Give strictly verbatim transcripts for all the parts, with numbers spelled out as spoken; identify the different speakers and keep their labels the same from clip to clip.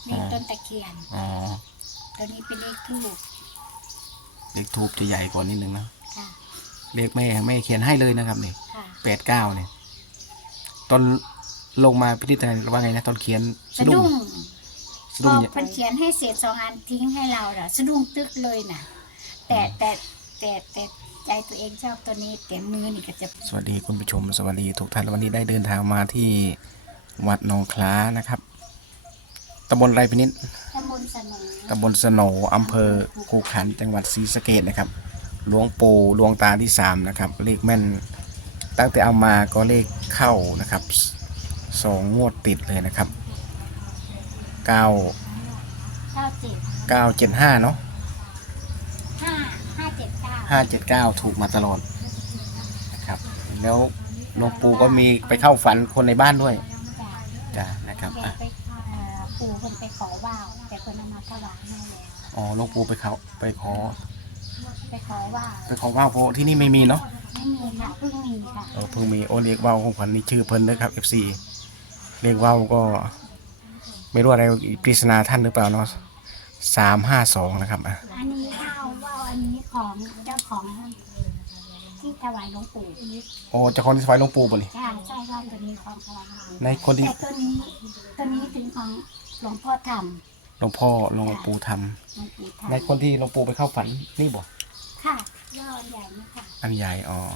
Speaker 1: เลขต้นตะเคียนอ๋อตัวนี้เป็นเลขทูบ
Speaker 2: เลขทูบจะใหญ่กว่านิดนึงนะ
Speaker 1: ค่ะ
Speaker 2: เลขแม่แม่เขียนให้เลยนะครับนี่แปดเก้าเนี่ยตอนลงมาพิจารณาว่าไงนะตอนเขียน
Speaker 1: สะดุ้ง
Speaker 2: สะดุ้ง
Speaker 1: พอเขียนให้เศษสองอันทิ้งให้เราเหรอสะดุ้งตึกเลยน่ะแต่แต่แต่แต่ใจตัวเองชอบตัวนี้แต่มือนี่ก็จะ
Speaker 2: สวัสดีคุณผู้ชมสวัสดีทุกท่านวันนี้ได้เดินทางมาที่วัดหนองคล้านะครับตำบลไรพินิจ
Speaker 1: ตำบลสน
Speaker 2: ตำบลสนอำเภอคูขันจังหวัดศรีสะเกษนะครับหลวงปู่ดวงตาที่สามนะครับเลขแม่นตั้งแต่เอามาก็เลขเข้านะครับสองงวดติดเลยนะครับเก้า
Speaker 1: เก้าเจ็ด
Speaker 2: เก้าเจ็ดห้าเนาะ
Speaker 1: ห้าห้าเจ็ดเก้า
Speaker 2: ห้าเจ็ดเก้าถูกมาตลอดนะครับแล้วหลวงปู่ก็มีไปเข้าฝันคนในบ้านด้วยจ้ะนะครับ
Speaker 1: อ่ะปู่คนไปขอว่าวแต่คนนำมาถวายให้แล้ว
Speaker 2: อ๋อหลวงปู่ไปเขาไปขอ
Speaker 1: ไปขอว่าว
Speaker 2: ไปขอว่าวเพราะที่นี่ไม่มีเนาะ
Speaker 1: ไม่มีค่ะเพิ่งมีค่ะ
Speaker 2: เออเพิ่งมีโอเรียกว่าวของขวัญนี่ชื่อเพิ่นนะครับ เอฟ ซี เรียกว่าวก็ไม่รู้อะไรปริศนาท่านหรือเปล่าเนาะสามห้าสองนะครับอ่ะ
Speaker 1: อันนี้ว่าวว่าวอันนี้ของเจ้าของที่ถวายหลวงปู่
Speaker 2: โอ้จะคนที่ถวายหลวงปู่ป่ะนี่
Speaker 1: ใช่ใช่ว่าวตัวนี้ของถวาย
Speaker 2: ในคนที่
Speaker 1: แต่ตัวนี้ตัวนี้ถึงของหลวงพ่อท
Speaker 2: ำหลวงพ่อหลวงปู่ทำในคนที่หลวงปู่ไปเข้าฝันนี่บ่
Speaker 1: ค่ะว่าวอันใหญ่นี่ค่ะ
Speaker 2: อันใหญ่อ๋อ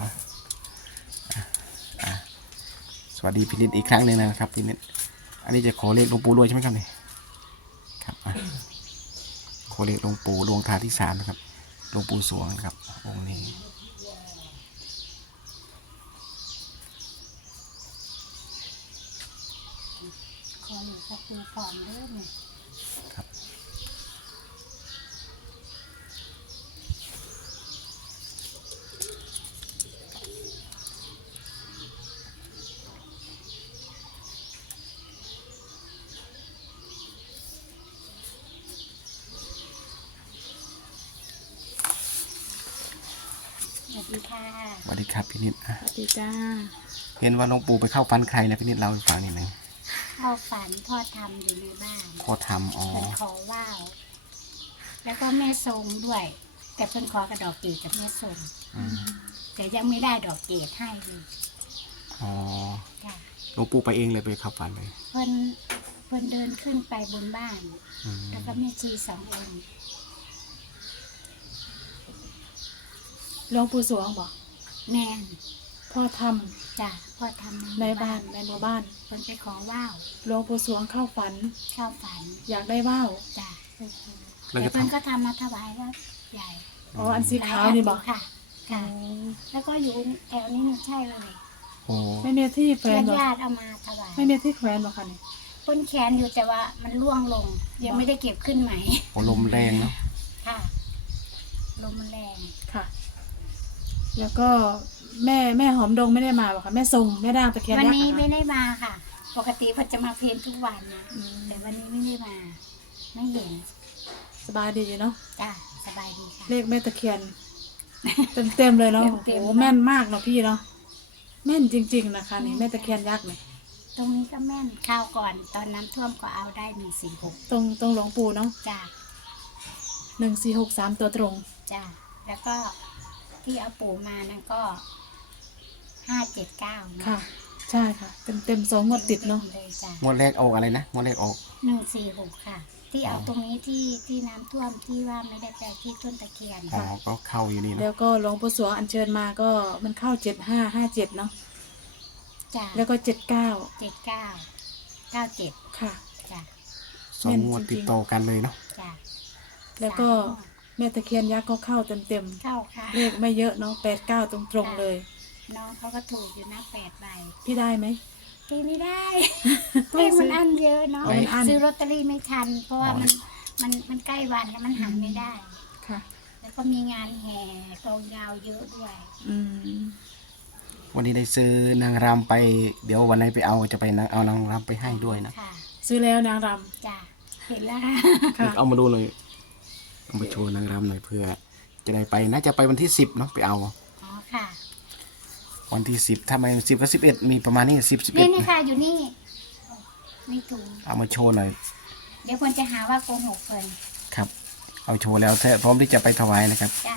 Speaker 2: อ่ะสวัสดีพี่นิดอีกครั้งหนึ่งนะครับพี่นิดอันนี้จะขอเลขหลวงปู่ด้วยใช่ไหมครับนี่ครับขอเลขหลวงปู่ดวงตาที่สามนะครับหลวงปู่สวงนะครับองค์นี้
Speaker 1: ขอหนูสักทีก่อนเริ่มเลย
Speaker 2: ครับ
Speaker 1: สวัสดีค่ะ
Speaker 2: สวัสดีครับพี่นิด
Speaker 1: สวัสดีจ้า
Speaker 2: เห็นว่าหลวงปู่ไปเข้าฝันใครนะพี่นิดเล่าให้ฟังนิดนึง
Speaker 1: เข้าฝันพ่อทำอยู่ในบ้าน
Speaker 2: พ่อทำอ๋อ
Speaker 1: ขอว่าวแล้วก็แม่ทรงด้วยแต่เพิ่นขอกระดอกเกดกับแม่ทรงแต่ยังไม่ได้ดอกเกดให้เลย
Speaker 2: อ๋อหลวงปู่ไปเองเลยไปเข้าฝันเลย
Speaker 1: เพิ่นเพิ่นเดินขึ้นไปบนบ้านแล้วก็แม่ชีสององค์
Speaker 3: หลวงปู่สวงบอก
Speaker 1: แม่
Speaker 3: พ่อทำ
Speaker 1: จ้ะพ่อทำ
Speaker 3: ในบ้านในหมู่บ้าน
Speaker 1: เพิ่นไปขอว่าว
Speaker 3: หลวงปู่สวงเข้าฝัน
Speaker 1: เข้าฝัน
Speaker 3: อยากได้ว่าว
Speaker 1: จ้ะแต่เพิ่นก็ทำมาถวายว่าใหญ่
Speaker 3: อ๋ออันสีขาวนี่บอก
Speaker 1: ค่ะค่ะแล้วก็อยู่แถวนี้ใช่เลย
Speaker 2: โอ้
Speaker 3: ไม่มีที่แขวนหรอ
Speaker 1: ญาติเอามาถวาย
Speaker 3: ไม่มีที่แขวนหรอคะนี่
Speaker 1: ต้นแขนอยู่แต่ว่ามันร่วงลงยังไม่ได้เก็บขึ้นใหม่
Speaker 2: โอ้ลมแรงเนาะ
Speaker 1: ค่ะลมมันแรง
Speaker 3: ค่ะแล้วก็แม่แม่หอมดงไม่ได้มาหรอคะแม่ทรงแม่ด่างตะเคียนยักษ์
Speaker 1: วันนี้ไม่ได้มาค่ะปกติเขาจะมาเพลนทุกวันนะแต่วันนี้ไม่ได้มาไม่เห็น
Speaker 3: สบายดีเนาะ
Speaker 1: จ้าสบายดีค่ะ
Speaker 3: เลขแม่ตะเคียนเต็มเต็มเลยเนาะโอ้แม่นมากเนาะพี่เนาะแม่นจริงๆนะคะนี่แม่ตะเคียนยักษ์เนี่ย
Speaker 1: ตรงนี้ก็แม่นข้าวก่อนตอนน้ำท่วมก็เอาได้หนึ่งสี่หก
Speaker 3: ตรงตรงหลวงปู่เนาะ
Speaker 1: จ้า
Speaker 3: หนึ่งสี่หกสามตัวตรง
Speaker 1: จ้าแล้วก็ที่เอาปู่มานั่นก็ห้าเจ็ดเก้า
Speaker 3: ค่ะใช่ค่ะเต็มเต็มสองงวดติดเนาะ
Speaker 2: งวดแรกออกอะไรนะงวดแรกออก
Speaker 1: หนึ่งสี่หกค่ะที่เอาตรงนี้ที่ที่น้ำท่วมที่ว่าไม่ได้ไปที่ต้นตะเคียน
Speaker 2: อ๋อก็เข้าอยู่นี่
Speaker 3: แล้วก็หลวงปู่สวงอัญเชิญมาก็มันเข้าเจ็ดห้าห้าเจ็ดเนาะ
Speaker 1: จ้า
Speaker 3: แล้วก็เจ็ดเก้า
Speaker 1: เจ็ดเก้าเก้าเจ็ด
Speaker 3: ค่ะ
Speaker 1: จ้า
Speaker 2: สองงวดติดต่อกันเลยเนาะ
Speaker 1: จ้า
Speaker 3: แล้วก็แม่ตะเคียนยักษ์ก็เข้าเต็มเต็ม
Speaker 1: เข้าค่ะ
Speaker 3: เลขไม่เยอะเนาะแปดเก้าตรงตรงเลย
Speaker 1: น้องเขาก็ถูกอยู่นะแปดใบ
Speaker 3: พี่ได้ไหม
Speaker 1: พี่ไม่ได้เลขมันอันเยอะเนาะซื้อลอตเตอรี่ไม่ทันเพราะว่ามันมันมันใกล้วันแล้วมันหันไม่ได้
Speaker 3: ค่ะ
Speaker 1: แล้วก็มีงานแห่กองยาวเยอะด้วย
Speaker 3: อืม
Speaker 2: วันนี้ได้ซื้อนางรำไปเดี๋ยววันไหนไปเอาจะไปเอานางรำไปให้ด้วยนะ
Speaker 3: ซื้อแล้วนางร
Speaker 1: ำจ้ะเห็นแล้ว
Speaker 2: ค่ะเอามาดูหน่อยเอาไปโชว์นางรำหน่อยเพื่อจะได้ไปน่าจะไปวันที่สิบเนาะไปเอา
Speaker 1: อ๋อค่ะ
Speaker 2: วันที่สิบถ้าไม่สิบกับสิบเอ็ดมีประมาณนี้สิบสิบเอ็ด
Speaker 1: นี่นี่ค่ะอยู่นี่นี่ถุง
Speaker 2: เอามาโชว์หน่อย
Speaker 1: เดี๋ยวคนจะหาว่าโกหกเพิ่น
Speaker 2: ครับ เอาโชว์แล้วเธอพร้อมที่จะไปถวายนะครับ
Speaker 1: จ้า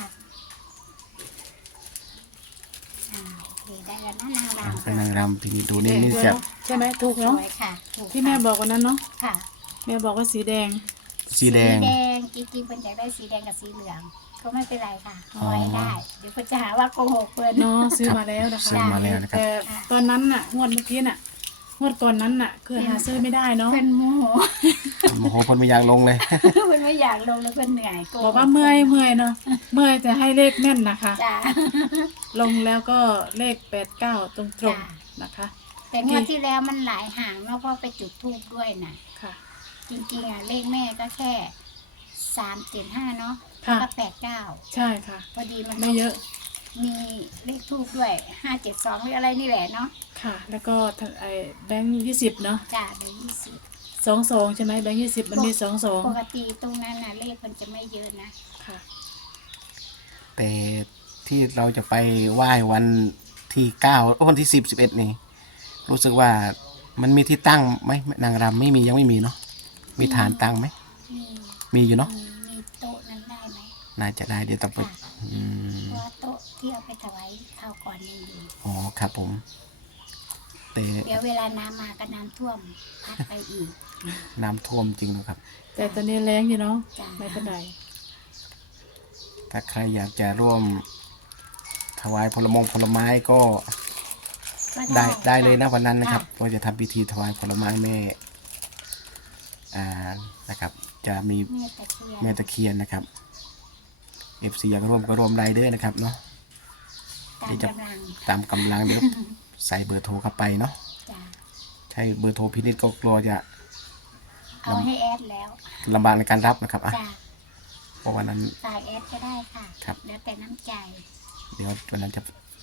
Speaker 1: อ่าโอเคได้แล้วนะนางรำ
Speaker 2: เป็นนางรำทีนี้ดู
Speaker 3: แด
Speaker 2: นี่
Speaker 3: ง
Speaker 2: นี่
Speaker 3: ด้วย
Speaker 2: จะ
Speaker 3: เนาะใช่ไหมถูก
Speaker 1: ส
Speaker 3: เนาะ
Speaker 1: วยค่ะถูก
Speaker 3: ที่แม่บอกวันนั้นเนาะ
Speaker 1: ค่ะ
Speaker 3: แม่บอกว่าสีแดง
Speaker 2: สีแดง
Speaker 1: สีแดงจริงๆเพิ่นอยากได้สีแดงกับสีเหลือง ก็ไม่เป็นไรค่ะ
Speaker 2: อ๋อ
Speaker 1: เอาไว้ได้ เดี๋ยวเพิ่นจะหาว่าโกหกเพิ่น
Speaker 3: เนาะซื้อมาแล้วนะคะ
Speaker 2: ซื้อมาแล้วนะครับ
Speaker 3: แต่ตอนนั้นน่ะงวดเมื่อกี้น่ะงวดก่อนนั้นน่ะ คือหาซื้อไม่ได้เนาะ
Speaker 1: เพิ่นโมโห
Speaker 2: โอ้โหคนไม่อยากลงเลย
Speaker 1: เพิ่นไม่อยากลงแล้วเพิ่นเหนื่อยโ
Speaker 3: บอกว่าเมื่อยเมื่อยเนาะเมื่อยแต่ให้เลขแม่นนะคะ
Speaker 1: จ้า
Speaker 3: ลงแล้วก็เลขแปดเก้าตรง
Speaker 1: จ้ะ
Speaker 3: ๆนะคะ
Speaker 1: แต่งวดที่แล้วมันหลายห่างเนาะเพราะไปจุดธูปด้วยน่ะ
Speaker 3: ค่ะ
Speaker 1: จริงๆอ่ะเลขแม่ก็แค่สามเจ็ดห้าเนาะ
Speaker 3: ค่ะ
Speaker 1: ก็แปดเก้า
Speaker 3: ใช่ค่ะ
Speaker 1: พอดีมัน
Speaker 3: ไม่เยอะ
Speaker 1: มีเลขทูบด้วยห้าเจ็ดสองหรืออะไรนี่แหละเนาะ
Speaker 3: ค่ะ แล้วก็ทางไอ้แบงค์ยี่สิบเนาะ
Speaker 1: จ้าเดี๋ยวยี่สิบ
Speaker 3: สองสองใช่ไหมแบงค์ยี่สิบมันมีสองสอง
Speaker 1: ปกติตรงนั้นน่ะเลขมันจะไม่เยอะนะ
Speaker 3: ค่ะ
Speaker 2: แต่ที่เราจะไปไหว้วันที่เก้าวันที่สิบสิบเอ็ดนี่รู้สึกว่ามันมีที่ตั้งไหมนางรำไม่มียังไม่มีเนาะมีฐานตั้งไหม
Speaker 1: มี
Speaker 2: มีอยู่เนาะ
Speaker 1: มีมีโต๊ะนั้นได้ไหม
Speaker 2: น่าจะได้เดี๋ยวต้องไป
Speaker 1: ค่ะ
Speaker 2: อืม
Speaker 1: เพราะว่าโต๊ะที่เอาไปถวายข้าวก่อนยังอยู่
Speaker 2: อ๋อครับผมแต่
Speaker 1: เดี๋ยวเวลาน้ำมาก็น้ำท่วมพัดไปอีก
Speaker 2: น้ำท่วมจริงนะครับ
Speaker 3: แต่ตอนนี้แรงอยู่เนาะ
Speaker 1: จ้ะ
Speaker 3: ไม่เป็นไร
Speaker 2: ถ้าใครอยากจะร่วมถวายผลมงผลไม้ก็
Speaker 1: ก็
Speaker 2: ได้ได้เลยนะ
Speaker 1: ค่
Speaker 2: วันนั้นนะครับเราจะทำพิธีถวายผลไม้แม่อ่านะครับ จะมี
Speaker 1: แม่ตะเคียน
Speaker 2: แม่ตะเคียนนะครับเอฟซีอยากร่วมก็ร่วมได้เด้วยนะครับเนาะ
Speaker 1: ตาม
Speaker 2: เดี๋ยวจะ
Speaker 1: กำลัง
Speaker 2: ตามกำลังเดี๋ยวใส่เบอร์โทรเข้าไปเนาะ
Speaker 1: จ้ะ
Speaker 2: ใช่เบอร์โทรพินิจก็กลัวจะ
Speaker 1: เอาให้แอดแล้ว
Speaker 2: ลำบากในการรับนะครับอ่ะ
Speaker 1: จ้ะ
Speaker 2: เพราะวันนั้น
Speaker 1: สายแอดก็ได้ค่ะ
Speaker 2: ครับ
Speaker 1: แล้วแต่น้ำใจ
Speaker 2: เดี๋ยววันนั้นจะ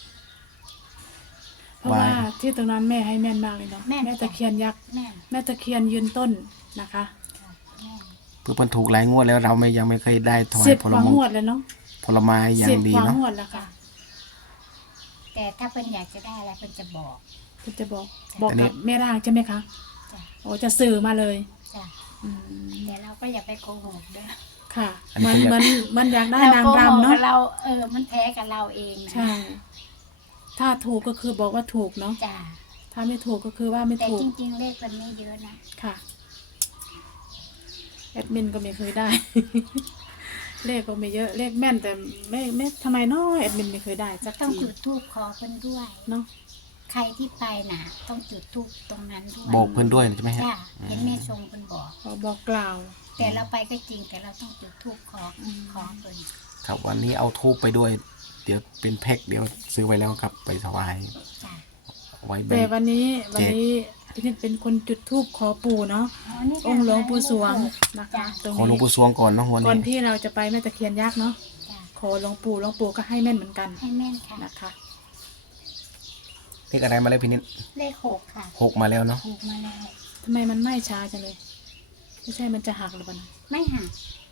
Speaker 3: เพราะว่า
Speaker 2: ไหว้
Speaker 3: ที่ตรงนั้นแม่ให้แม่นมากเลยเนาะ
Speaker 1: แม่น
Speaker 3: แม่ตะเคียนยักษ์
Speaker 1: แม่
Speaker 3: แม่ตะเคียนยืนต้นนะคะ
Speaker 1: ค่ะแม่
Speaker 2: เพื่อเพิ่นถูกหลายงวดแล้วเราไม่ยังไม่เคยได้ถวา
Speaker 3: สิ
Speaker 2: ย
Speaker 3: บ
Speaker 2: ผ
Speaker 3: ก
Speaker 2: ล
Speaker 3: ว่าม
Speaker 2: ง
Speaker 3: งวดเลยเนาะ
Speaker 2: ผลไม้อย่า
Speaker 3: สิ
Speaker 2: ง
Speaker 3: บ
Speaker 2: ดี
Speaker 3: กว่า
Speaker 2: เนาะ
Speaker 3: งวดแล้วค่ะ
Speaker 1: แต่ถ้าเพิ่นอยากจะได้อะไรเพิ่นจะบอก
Speaker 3: คุณจะบอกบอกกับแม่ร่างใช่ไหมคะ
Speaker 1: จ้ะ
Speaker 3: โอ้จะสื่อมาเลย
Speaker 1: จ้ะ
Speaker 3: อืม
Speaker 1: แต่เราก็อย่าไปโกหกเด้อ
Speaker 3: ค่ะเหมือนเหมือนเหมันอยากได้นาง
Speaker 1: โกหก
Speaker 3: รำเนาะ
Speaker 1: กับเราเออมันแพ้กับเราเองนะ
Speaker 3: ใช่ ถ้าถูกก็คือบอกว่าถูกเนาะ
Speaker 1: จ้ะ
Speaker 3: ถ้าไม่ถูกก็คือว่าไม่
Speaker 1: แต่
Speaker 3: ถูก
Speaker 1: จริงๆเลขมันไม่เยอะนะ
Speaker 3: ค่ะแอดมินก็ไม่เคยได้ เลขก็ไม่เยอะเลขแม่นแต่ไม่ไม่ทำไมเนาะแอดมินไม่เคยได้สัก
Speaker 1: ต้อง
Speaker 3: ที
Speaker 1: จุดธูปขอเพิ่นด้วย
Speaker 3: เนาะ
Speaker 1: ใครที่ไปน่ะ ต้องจุดธูปตรงนั้นด้วย
Speaker 2: บอกเพื่อนด้วยใช่ไหมฮะ
Speaker 1: จ้ะเห็นแม่ชงเพิ่นบอก
Speaker 3: ขอบอกกล่าว
Speaker 1: แต่เราไปก็จริงแต่เราต้องจุดธูปขอ
Speaker 3: อืม
Speaker 1: ขอเพิ่น
Speaker 2: ครับวันนี้เอาทูบไปด้วย เดี๋ยวเป็นแพ็คเดี๋ยวซื้อไว้แล้วครับ ไปถวาย
Speaker 1: จ้ะ
Speaker 2: ไว้แบ
Speaker 3: แต่
Speaker 2: ง
Speaker 3: วันนี้วันนี้พี่นิดเป็นคนจุดธูปขอปู่เนาะ
Speaker 1: อ๋อนี่ค่ะ
Speaker 3: องค์หลวงปู่สวงนะคะ
Speaker 1: จ้ะ
Speaker 3: ตรง
Speaker 2: ขอหลวง
Speaker 3: นี้
Speaker 2: ปู่สวงก่อนเนาะวัน
Speaker 3: ก่อน
Speaker 2: นี้
Speaker 3: ที่เราจะไปแม่ตะเคียนยักษ์เนาะ
Speaker 1: จ้ะ
Speaker 3: ขอหลวงปู่หลวงปู่ก็ให้แม่นเหมือนกัน
Speaker 1: ให้แม่นค่ะ
Speaker 3: นะคะ
Speaker 2: เลขอะไรมาแล้วพี่นิด
Speaker 1: เลขหกค่ะ
Speaker 2: หกมาแล้วเนาะ
Speaker 1: ถูกมาแล้ว
Speaker 3: ทำไมมันไม่ช้าจังเลย ไม่ใช่มันจะหักหรือเปล่านะ
Speaker 1: ไม่หัก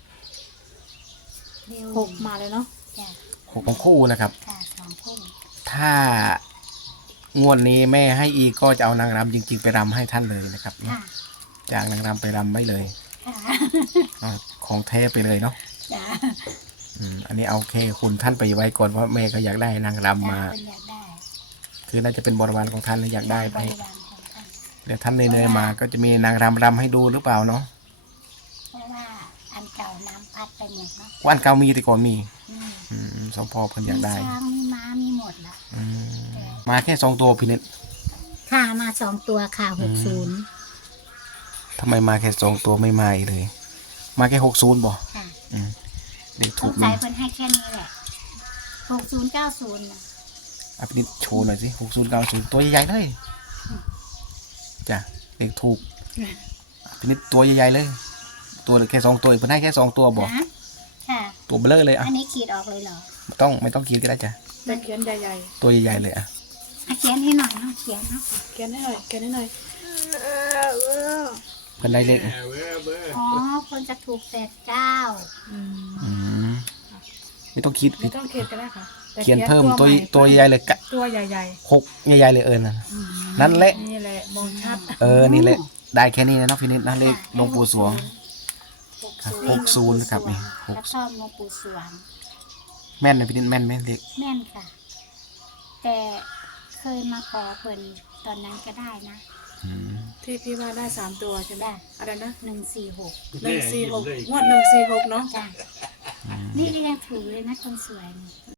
Speaker 1: เร็ว
Speaker 3: หกมาเลยเนาะ
Speaker 1: จ้ะ
Speaker 2: หกของคู่นะครับ
Speaker 1: ค่ะสองคู่
Speaker 2: ถ้างวดนี้แม่ให้อีกก็จะเอานางรำจริง ๆ ไปรำให้ท่านเลยนะครับเนอะ
Speaker 1: ค่ะ
Speaker 2: จากนางรำไปรำไม่เลย
Speaker 1: ค่ะ
Speaker 2: เอาของแท้ไปเลยเนาะ
Speaker 1: จ้ะ
Speaker 2: อืมอันนี้เอาแค่คุณท่านไปไว้ก่อนว่าแม่ก็อยากได้นางรำมา
Speaker 1: จ้ะเป็นอยากได้
Speaker 2: คือน่าจะเป็นบริวารของท่านเลยอยากได้ไป
Speaker 1: บริวารของท่าน
Speaker 2: เดี๋ยวท่านเหนื่อยๆมาก็จะมีนางรำรำให้ดูหรือเปล่าเนาะ
Speaker 1: เพราะว่าอันเก่าน้ำพัดไปหมดเนาะ
Speaker 2: วันเก่ามีแต่ก่อนมี
Speaker 1: อืม
Speaker 2: อืมสมพอเพิ่นอยากได้
Speaker 1: มีช้างมีม้ามีหมดละ
Speaker 2: อืมมาแค่สองตัวพี่นิด
Speaker 1: ค่ะมาสองตัวค่ะหกศูนย์
Speaker 2: ทำไมมาแค่สองตัวไม่มาอีกเลย มาแค่หกศูนย์บ่
Speaker 1: ค่ะ
Speaker 2: อืมเด็ก
Speaker 1: ส
Speaker 2: ถู
Speaker 1: ง
Speaker 2: ก
Speaker 1: สั
Speaker 2: มี
Speaker 1: ยเพิ่นให้แค่นี้แหละหกศูนย์เก้าศูนย์
Speaker 2: อ่ะพี่นิดโชว์หน่อยสิหกศูนย์เก้าศูนย์ตัวใหญ่ๆเลยจ้ะเด็กถูกอ่ะพี่นิดตัวใหญ่ๆเลย ตัวแค่สองตัวเพิ่นให้แค่สองตัวบ่
Speaker 1: นะค่ะ
Speaker 2: ตัวเบลอเลยอ่ะ
Speaker 1: อันนี้ขีดออกเลยเหรอ
Speaker 2: ไม่ต้องไม่ต้องคิดก็ได้จ้ะ
Speaker 3: แต่เขียนใหญ่
Speaker 2: ตัวใหญ่ๆเลยอ่ะ
Speaker 1: อ่ะเขียนให้หน่อยเนาะเขียนเนาะ
Speaker 3: ๆเขียนให้หน่อยเขียนให้หน่อย
Speaker 2: เพิ่นได้เลข
Speaker 1: อ๋อคนจะถูกแปดเก้า
Speaker 3: อืม
Speaker 2: อืมไม่ต้องคิด
Speaker 3: ไม่ต้องเขียนก็ได้ค่ะแต่
Speaker 2: เขียนเพิ่มตัว
Speaker 3: ให
Speaker 2: ตัวใหญ่ๆเลยกะ
Speaker 3: ตัวใหญ่
Speaker 2: หกใหญ่ๆเลยเออนั่น
Speaker 3: ๆอืม
Speaker 2: นั่นแหละ
Speaker 3: นี่แหละมองชัด
Speaker 2: เออนี่แหละได้แค่นี้นะเนาะพี่นิดนะเลขหลวงปู่สวง
Speaker 1: ใ
Speaker 2: ครับหกศูนย์นะครับนี่หก
Speaker 1: แล้วชอบหลวงปู่สวง
Speaker 2: แม่นนะพี่นิดแม่นไหมเล็ก
Speaker 1: แม่นค่ะ แต่เคยมาขอเพิ่นตอนนั้นก็ได้นะ
Speaker 2: อืม
Speaker 3: ที่พี่ว่าได้สามตัวใช่ไหม
Speaker 1: ได้
Speaker 3: อะไรนะ
Speaker 1: หนึ่งสี่หก
Speaker 3: หนึ่งสี่หกงวดหนึ่งสี่หกเนาะ
Speaker 1: จ้ะนี่ก็ยังถือเลยนะคนสวยนี่